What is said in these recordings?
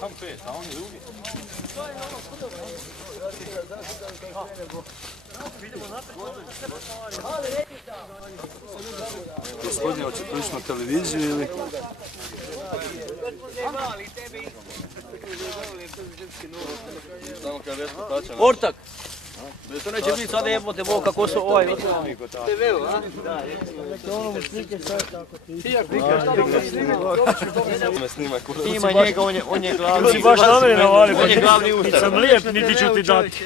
Sam 5, a on je drugi. Gospodine, hoćete ići na televiziju ili? Ortak! To neće biti sada jebote Bog kako su ovaj... TV-u, a? Da, ono mu slike sad tako ti. Snima njega, on je glavni... Ti baš na mene navali, on je glavni ustar. Sam lijep, niti ću ti dati.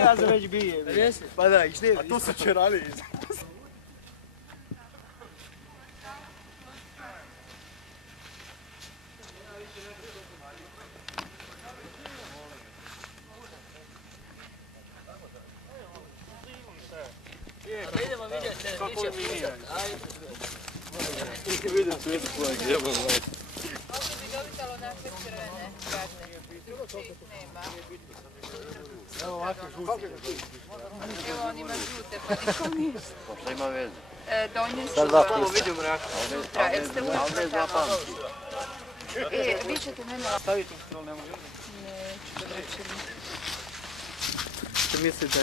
Ja sam već bijem. Pa da, i šte? A tu su čerali. Idemo vidjeti se, Kako je miniranje? Vidim sve svoje gdjeba. Kako bi dobitalo naše crvene karte? Drugih nema. Evo ovako žuti. Evo on ima žute, pa nikom ništa. Šta ima veze? Donje su Samo vidim mrak. sutra, jer ste ušli tamo. Vi ćete mene... Staviti instrol, ne može? Neću, reći mi. Što mislite?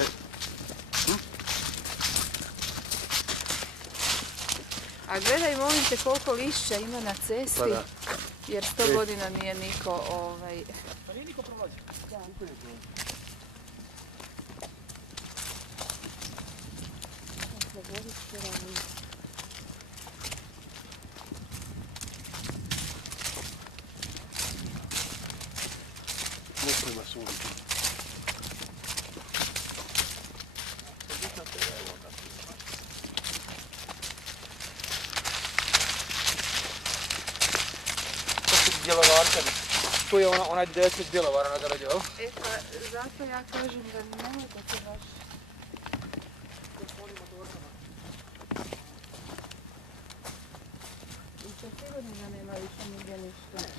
A gledaj, molim te, koliko lišća ima na cesti, jer 100 godina nije niko Pa nije niko prolazio. Muslima su uvijek. Djelovarka. Tu je onaj desnik djelovara na zarađe, jel? E pa, zato ja kažem da nemojte se baš... I što sigurno da nema više nigdje ništa.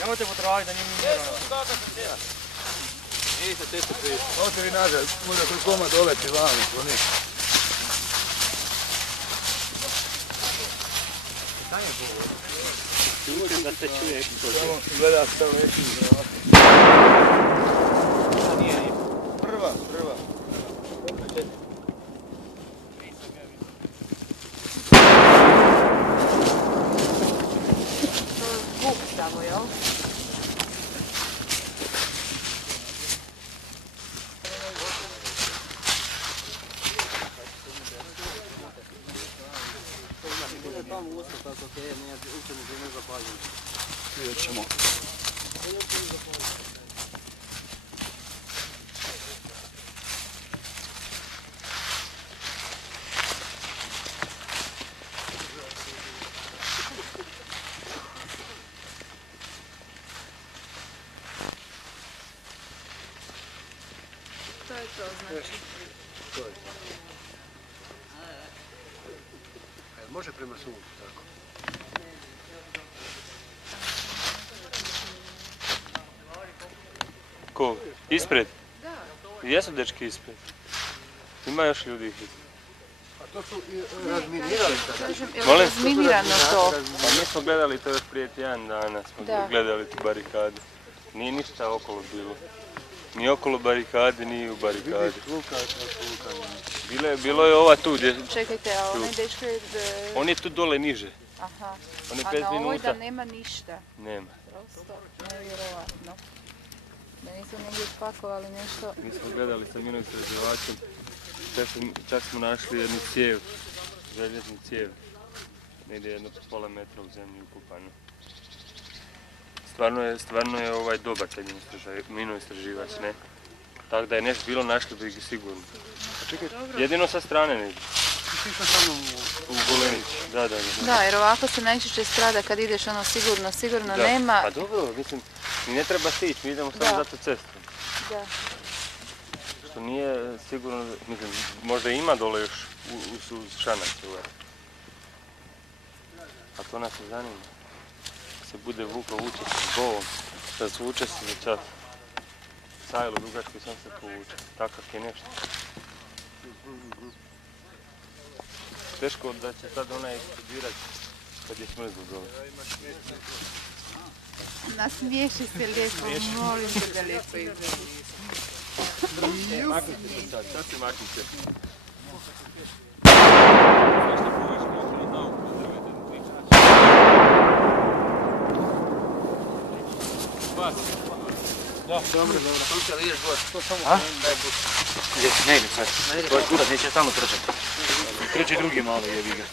Nemojte potraviti da njim nije Niste testo prije. Ovdje vi nazad, možda kroz koma doleti vami, to ništa. Čujem da se čuje eksplozija. Samo gleda šta leti iz zraka. Prva. Zvuk samo, jel? Vidjet ćemo. To je to, znači. Može prema suncu, tako. Ko? Ispred? Da. Jesu dečki ispred. Ima još ljudi ih. A to su razminirali sada? Kažem, je li Molim? razminirano to? Pa mi smo gledali to još prije tjedan dana, smo Da. gledali tu barikadu. Nije ništa okolo bilo. Ni okolo barikade, ni u barikadi. Bilo je ova tu gdje... Čekajte, a onaj dečko je... On je tu dole niže. Aha. On je A 5 na ovoj minuta. da nema ništa. Nema. Prosto nevjerovatno. Da nisu negdje spakovali nešto. Mi smo gledali sa minoistraživačem. Čak smo našli jednu cijev. Željeznu cijev. Negdje jedno pola metra u zemlji ukupano. Stvarno je dobar taj minoistraživač, ne? Tako da je nešto bilo, našli bi ga sigurno. Jedino sa strane negdje. U Golenić, da. Da, jer ovako se najčešće strada kad ideš ono sigurno nema. Pa dobro, mislim, mi ne treba stići, mi idemo samo za tu cestu. Da. Što nije sigurno, mislim, možda ima dole još uz Šanac. A to nas ne zanima. Se bude vuka, vuče se s bovom, razvuče se za čas. Sajlo dugački sam se povuče, takav je nešto. teško da će sad ona eksplodirati kad je smrzlo dole. Nasmiješi se lijepo, molim te da lijepo izgledi. Maknite se sad se maknite. Da, dobro. Slušaj, ideš gore. To samo daj buk. Ne ide sad. To je kurat, neće stalno trčati. Kreće drugi malo, jebi ga.